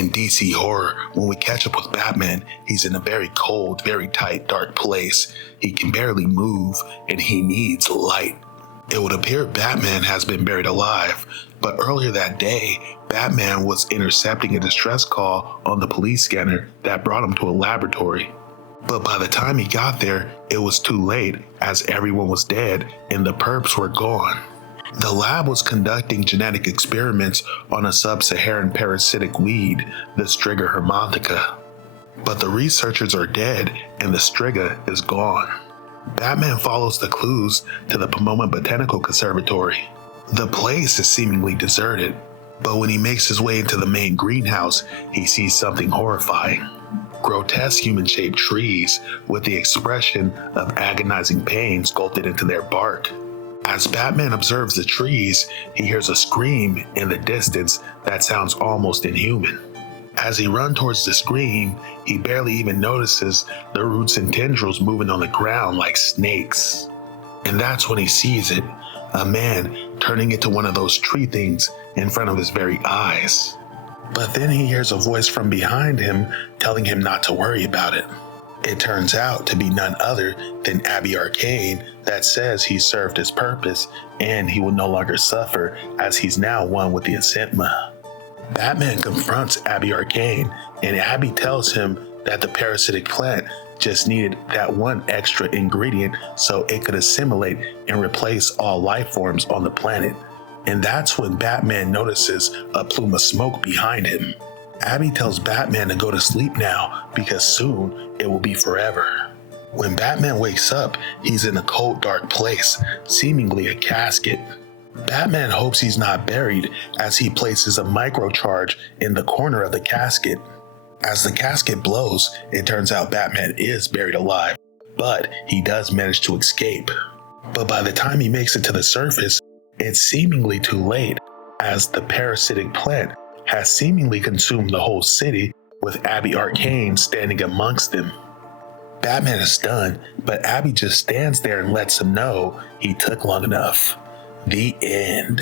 In DC horror, when we catch up with Batman, he's in a very cold, very tight, dark place. He can barely move, and he needs light. It would appear Batman has been buried alive, but earlier that day, Batman was intercepting a distress call on the police scanner that brought him to a laboratory. But by the time he got there, it was too late, as everyone was dead and the perps were gone. The lab was conducting genetic experiments on a sub-Saharan parasitic weed, the Striga hermatica. But the researchers are dead and the Striga is gone. Batman follows the clues to the Pomona Botanical Conservatory. The place is seemingly deserted, but when he makes his way into the main greenhouse, he sees something horrifying. Grotesque human-shaped trees with the expression of agonizing pain sculpted into their bark. As Batman observes the trees, he hears a scream in the distance that sounds almost inhuman. As he runs towards the scream, he barely even notices the roots and tendrils moving on the ground like snakes. And that's when he sees it, a man turning into one of those tree things in front of his very eyes. But then he hears a voice from behind him telling him not to worry about it. It turns out to be none other than Abby Arcane that says he served his purpose and he will no longer suffer as he's now one with the Ascentma. Batman confronts Abby Arcane and Abby tells him that the parasitic plant just needed that one extra ingredient so it could assimilate and replace all life forms on the planet. And that's when Batman notices a plume of smoke behind him. Abby tells Batman to go to sleep now because soon it will be forever. When Batman wakes up, he's in a cold, dark place, seemingly a casket. Batman hopes he's not buried as he places a microcharge in the corner of the casket. As the casket blows, it turns out Batman is buried alive, but he does manage to escape. But by the time he makes it to the surface, it's seemingly too late as the parasitic plant has seemingly consumed the whole city with Abby Arcane standing amongst them. Batman is stunned, but Abby just stands there and lets him know he took long enough. The end.